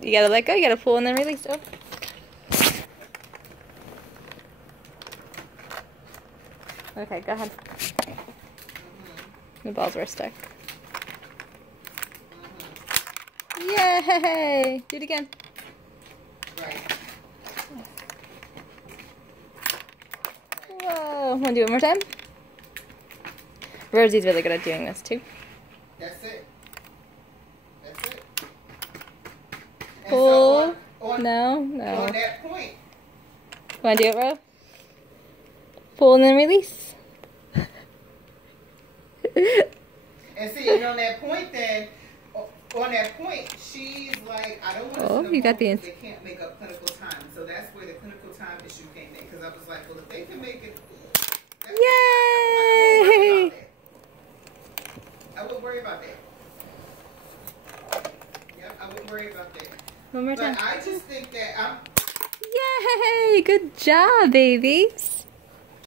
Yep, you gotta let go, you gotta pull and then release. Oh. Okay, go ahead. The balls were stuck. Yay! Do it again. Right. Whoa. Want to do it one more time? Rosie's really good at doing this too. That's it. That's it. And Pull. So on No. that point. Want to do it, Ro? Pull and then release. And see, and on that point she's like, I don't want to send them you got the home because they can't make up clinical time. So that's where the clinical time issue came in. Because I was like, well, if they can make it, Yay! I wouldn't worry about that. Yep, I wouldn't worry about that. One more time. But I just think that Yay! Good job, babies.